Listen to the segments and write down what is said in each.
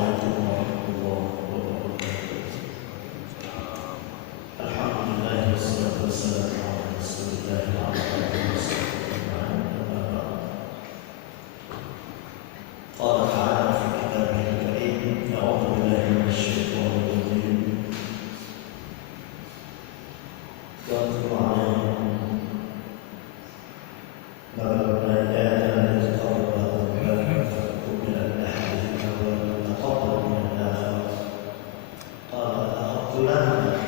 عليكم ورحمة الله وبركاته. الحمد لله والصلاة والسلام على رسول الله وعلى آله وصحبه أجمعين. أما بعد. قال تعالى في كتابه الكريم: أعوذ بالله من الشيطان الرجيم. واتل عليهم نبأ ابني آدم إذ قربا قربانا فتقبل من أحدهما ولم يتقبل من الآخر قال لأقتلنك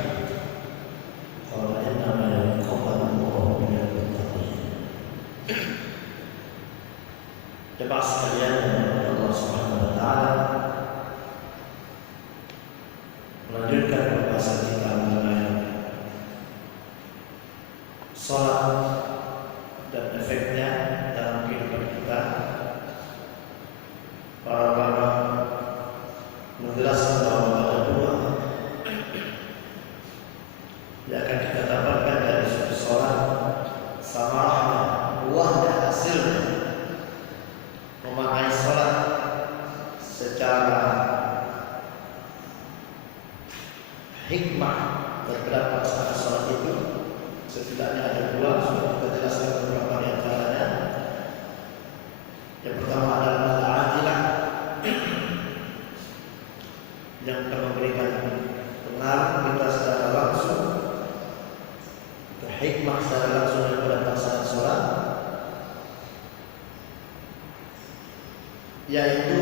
قال إنما يتقبل الله من المتقين. Jemaah sekalian yang Allah Subhanahu wa taala, melanjutkan pembahasan kita mengenai salat dan efeknya dalam kehidupan kita. Para ulama menjelaskan bahwa ada dua yang akan kita dapatkan dari suatu salat: samarahnya, buahnya, hasilnya. Memaknai salat secara hikmah terhadap pelaksanaan salat itu setidaknya ada dua, sudah kita jelaskan beberapa di antaranya. Yang pertama adalah al-ajilah, yang akan memberikan pengaruh kita secara langsung, hikmah secara langsung daripada pelaksanaan salat, yaitu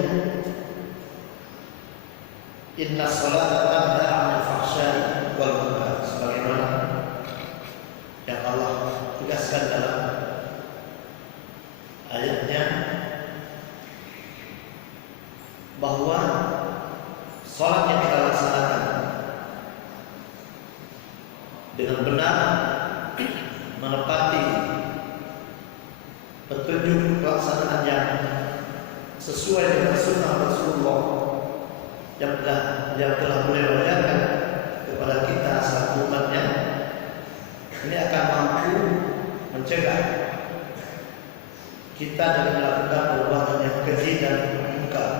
inna salata tanha 'anil fahsya'i wal munkar, sebagaimana yang Allah tegaskan dalam ayatnya bahwa salat yang kita laksanakan dengan benar, menepati petunjuk pelaksanaan yang sesuai dengan sunnah Rasulullah yang telah beliau ajarkan kepada kita selaku umatnya, ini akan mampu mencegah kita dari melakukan perbuatan yang keji dan munkar.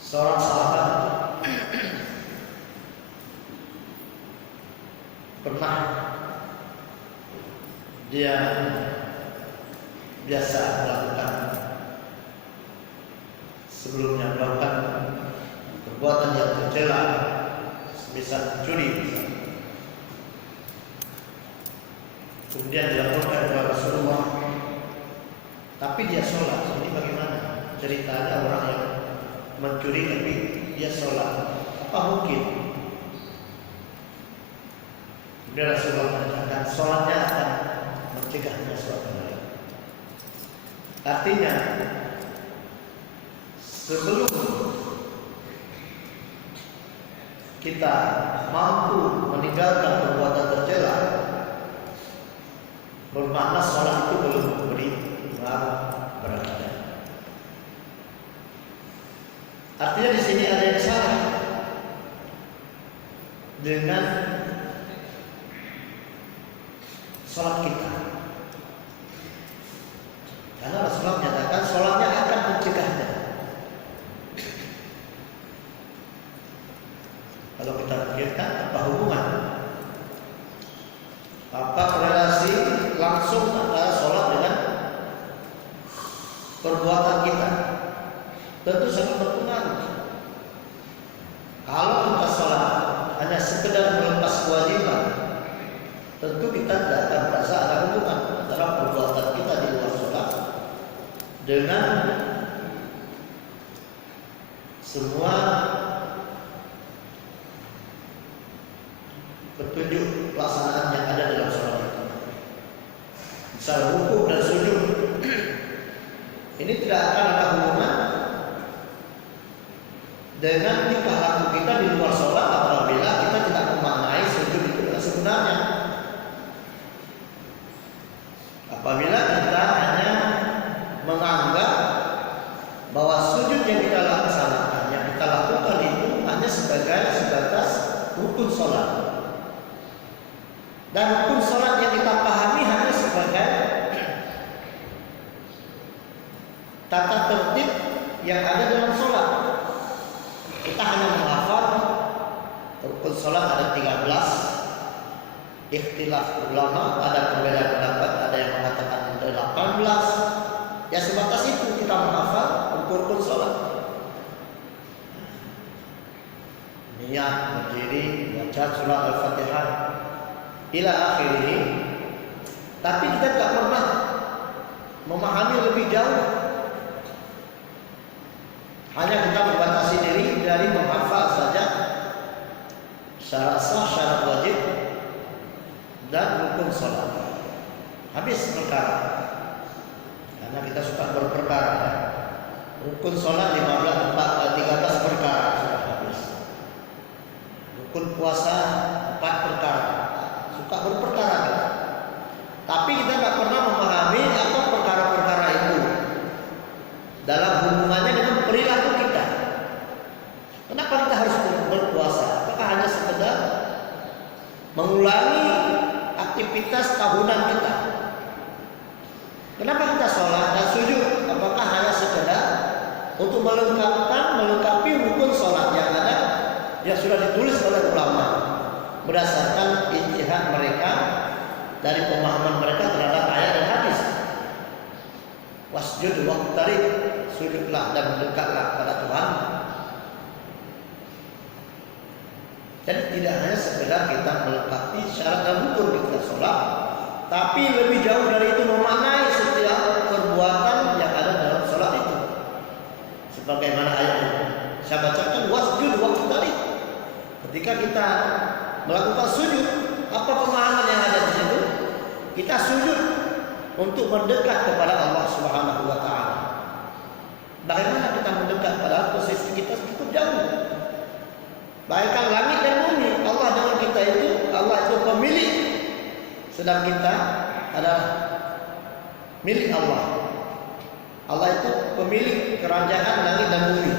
Seorang sahabat pernah dia biasa melakukan sebelumnya melakukan perbuatan yang tercela, semisal mencuri. Kemudian dilaporkan kepada Rasulullah, tapi dia sholat. Ini bagaimana ceritanya orang yang mencuri tapi dia sholat? Apa mungkin? Kemudian Rasulullah mengatakan sholatnya akan mencegahnya suatu hari. Artinya sebelum kita mampu meninggalkan perbuatan tercela, bermakna sholat itu belum memberi pengaruh kepada kita. Artinya di sini ada yang salah dengan sholat kita, karena Rasulullah menyatakan sholatnya akan mencegahnya. Kalau kita pikirkan, apa hubungan, apa korelasi langsung antara sholat dengan perbuatan kita? Tentu sangat berpengaruh. Kalau kita sholat hanya sekedar melepas kewajiban, tentu kita tidak akan merasa ada hubungan antara perbuatan kita di luar sholat dengan semua petunjuk pelaksanaan yang ada dalam sholat itu. Misal rukuk dan sujud, ini tidak akan ada hubungan dengan tingkah laku kita di luar sholat apabila kita tidak memaknai sujud itu dengan sebenarnya. Apabila kita hanya menganggap bahwa sujud yang kita laksanakan, yang kita lakukan itu hanya sebatas rukun sholat, dan rukun sholat yang kita pahami hanya sebagai tata tertib yang ada dalam sholat. Kita hanya menghafal rukun sholat ada 13. Ikhtilaf ulama, ada perbedaan pendapat, ada yang mengatakan ada 18. Ya sebatas itu kita menghafal rukun sholat. Niat, berdiri, baca surat Al-Fatihah ila akhirih. Tapi kita tidak pernah memahami lebih jauh. Hanya kita membatasi diri dari menghafal saja syarat sah, syarat wajib dan rukun sholat. Habis perkara. Karena kita suka berperkara. Rukun sholat 13 perkara sudah habis. Rukun puasa 4 perkara. Suka berperkara kita. Tapi kita tidak pernah memahami apa perkara-perkara itu dalam hubungannya dengan perilaku kita. Kenapa kita harus berpuasa? Apakah hanya sekedar mengulangi aktivitas tahunan kita? Kenapa kita sholat dan sujud? Apakah hanya sekedar untuk melengkapi rukun sholat yang ada, yang sudah ditulis oleh ulama berdasarkan ijtihad mereka dari pemahaman mereka terhadap ayat dan hadis. Wasjud waqtarib, sujudlah dan mendekatlah pada Tuhan. Jadi tidak hanya sekedar kita melengkapi syarat dan rukun kita sholat, tapi lebih jauh dari itu memaknai setiap perbuatan yang ada dalam sholat itu. Sebagaimana ayat ini saya bacakan, wasjud waqtarib. Ketika kita melakukan sujud, apa pemahaman yang ada di situ? Kita sujud untuk mendekat kepada Allah Subhanahu wa taala. Bagaimana kita mendekat pada posisi kita cukup jauh. Bagaikan langit dan bumi, Allah dengan kita itu, Allah itu pemilik, sedang kita adalah milik Allah. Allah itu pemilik kerajaan langit dan bumi.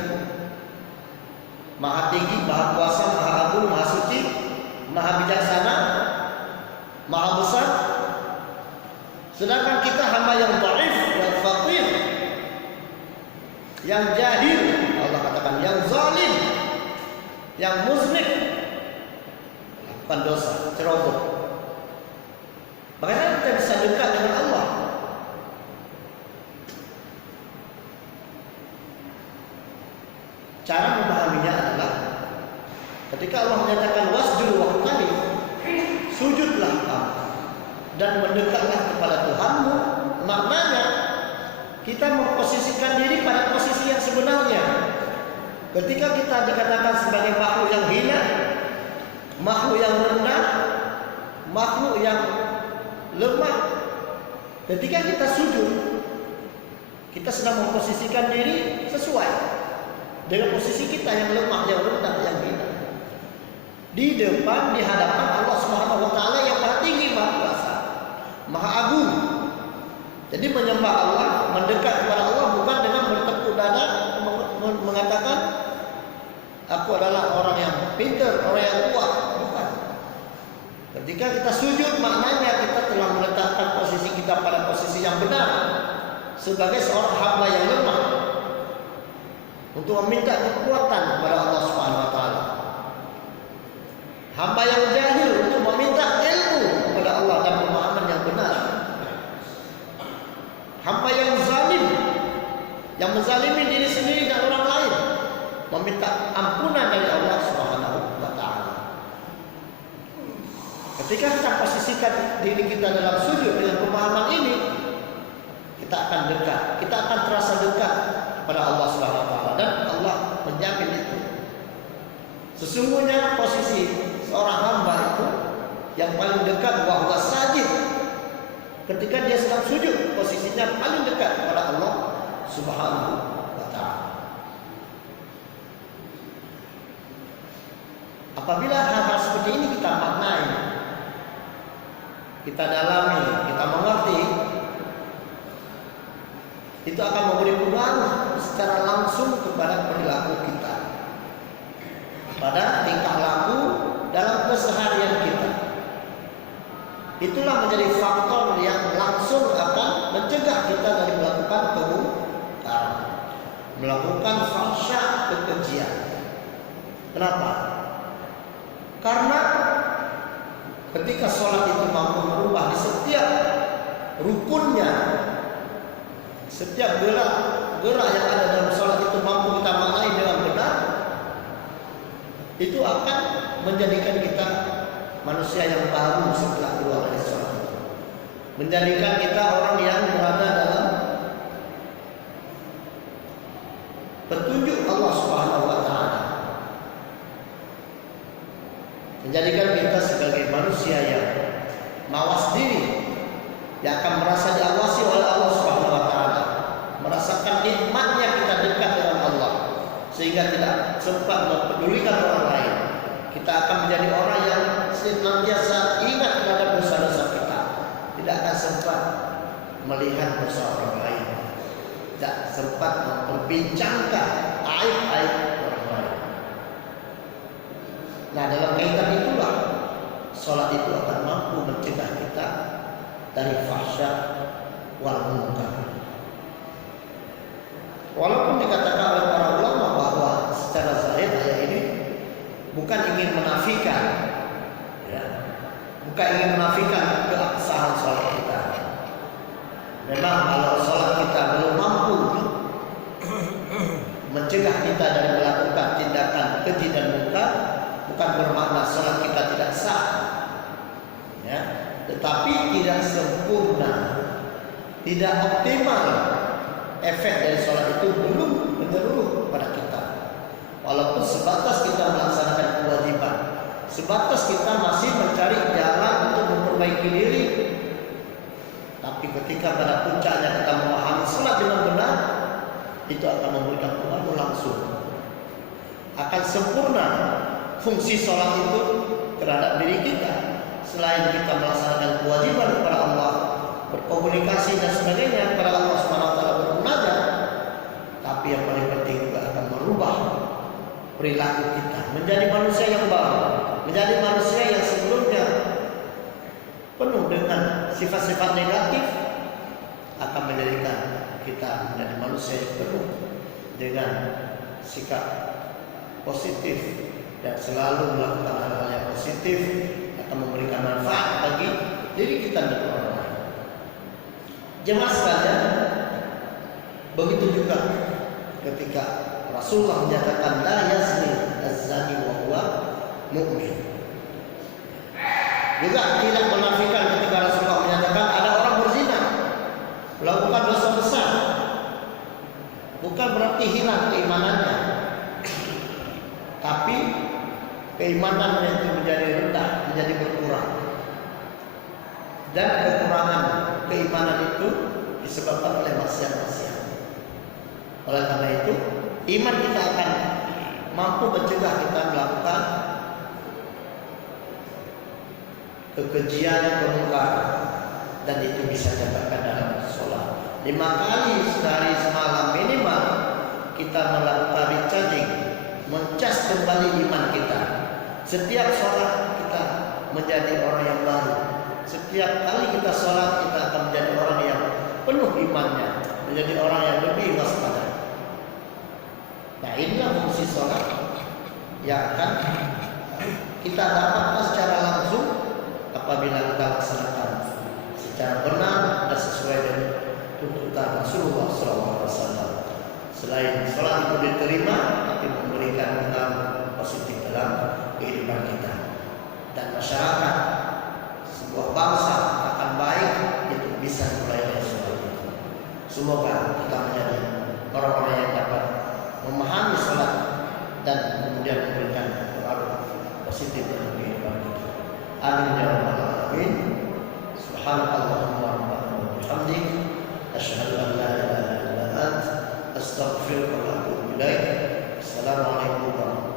Maha tinggi, maha kuasa, maha agung, maha suci, maha bijaksana, maha besar. Sedangkan kita hamba yang dhaif, yang faqir, yang jahil, Allah katakan yang zalim, yang muzlim, melakukan dosa, ceroboh. Bagaimana kita bisa dekat dengan Allah? Cara memahaminya adalah ketika Allah menyatakan wasjud waqtarib, sujudlah kamu dan mendekatlah kepada Tuhanmu, maknanya kita memposisikan diri pada posisi yang sebenarnya. Ketika kita dikatakan sebagai makhluk yang hina, makhluk yang rendah, makhluk yang lemah, ketika kita sujud, kita sedang memposisikan diri sesuai dengan posisi kita yang lemah, yang rendah, yang hina, di depan, di hadapan Allah Subhanahu wa taala yang maha tinggi, maha kuasa, maha agung. Jadi menyembah Allah, mendekat kepada Allah bukan dengan bertepuk dada mengatakan aku adalah orang yang pintar, orang yang kuat, bukan. Ketika kita sujud, maknanya kita telah meletakkan posisi kita pada posisi yang benar sebagai seorang hamba yang lemah untuk meminta kekuatan kepada Allah Subhanahu wa taala. Hamba yang jahil untuk meminta ilmu kepada Allah dan pemahaman yang benar. Hamba yang zalim, yang menzalimi diri sendiri dan orang lain, meminta ampunan dari Allah Subhanahu wa taala. Ketika kita posisikan diri kita dalam sujud dengan pemahaman ini, kita akan dekat, kita akan terasa dekat kepada Allah Subhanahu wa taala, dan Allah menjamin itu. Sesungguhnya posisi seorang hamba itu yang paling dekat wahwa sajid, ketika dia sedang sujud, posisinya paling dekat kepada Allah Subhanahu wa taala. Apabila hal-hal seperti ini kita maknai, kita dalami, kita mengerti, itu akan memberi pengaruh secara langsung kepada perilaku kita, pada tingkah laku dalam keseharian kita. Itulah menjadi faktor yang langsung akan mencegah kita dari melakukan kemungkaran. melakukan fahsya, kekejian. Kenapa? Karena ketika sholat itu mampu merubah di setiap rukunnya, setiap gerak yang ada dalam sholat itu mampu kita maknai dengan benar, itu akan menjadikan kita manusia yang baru setelah keluar dari sholat itu. Menjadikan kita orang yang berada dalam petunjuk Allah Subhanahu wa Ta'ala. Menjadikan kita sebagai manusia yang mawas diri, yang akan merasa diawasi oleh Allah Subhanahu wa Ta'ala, merasakan nikmatnya kita dekat dengan Allah, sehingga tidak sempat mempedulikan orang lain. Kita akan menjadi orang yang senantiasa ingat terhadap dosa-dosa kita, tidak akan sempat melihat dosa orang lain, tidak sempat memperbincangkan aib-aib orang lain. Nah, dalam kaitan itulah sholat itu akan mampu mencegah kita dari fahsya wal munkar. Walaupun dikatakan oleh para ulama bahwa secara zahir ayat ini bukan ingin menafikan, ya, bukan ingin menafikan keabsahan sholat kita. Memang kalau sholat kita belum mampu mencegah kita dari melakukan tindakan keji dan munkar, bukan bermakna sholat kita tidak sah, ya, tetapi tidak sempurna, tidak optimal. Efek dari sholat itu belum menyeluruh pada kita. Walaupun sebatas kita melaksanakan kewajiban, sebatas kita masih mencari jalan untuk memperbaiki diri, tapi ketika pada puncaknya kita memahami sholat dengan benar, itu akan memberikan pengaruh langsung. Akan sempurna fungsi sholat itu terhadap diri kita. Selain kita melaksanakan kewajiban kepada Allah, berkomunikasi dan sebagainya kepada Allah Subhanahu wa Ta'ala, bermunajat, tapi yang paling penting juga akan merubah perilaku kita menjadi manusia yang baru, menjadi manusia yang sebelumnya penuh dengan sifat-sifat negatif, akan menjadikan kita menjadi manusia yang penuh dengan sikap positif dan selalu melakukan hal-hal yang positif, akan memberikan manfaat bagi diri kita dan orang lain. Jemaah sekalian, begitu juga ketika Rasulullah menyatakan la yazni az-zani wa huwa mu'min. Juga tidak menafikan ketika Rasulullah menyatakan ada orang berzina, melakukan dosa besar, bukan berarti hilang keimanannya, tapi keimanannya itu menjadi rendah, menjadi berkurang. Dan kekurangan keimanan itu disebabkan oleh maksiat-maksiat. Oleh karena itu, iman kita akan mampu mencegah kita melakukan kekejian, kemungkaran, dan itu bisa didapatkan dalam sholat. 5 kali sehari semalam minimal kita melakukan recharging, mencas kembali iman kita. Setiap sholat kita menjadi orang yang baru. Setiap kali kita sholat kita akan menjadi orang yang penuh imannya, menjadi orang yang lebih waspada. Nah, inilah fungsi sholat yang akan kita dapatkan secara langsung apabila kita laksanakan secara benar dan sesuai dengan tuntunan Rasulullah SAW. Selain sholat itu diterima, tapi memberikan pengaruh positif dalam kehidupan kita dan masyarakat. Sebuah bangsa akan baik itu bisa mulai dari sholat itu. Semoga kita menjadi orang-orang yang dapat memahami sholat dan kemudian memberikan pengaruh positif dalam kehidupan kita. Amin ya rabbal alamin. Subhanakallahumma wa bihamdik, asyhadu an la ilaha illa anta, astaghfiruka wa atubu ilaik. Assalamualaikum warahmatullahi wabarakatuh.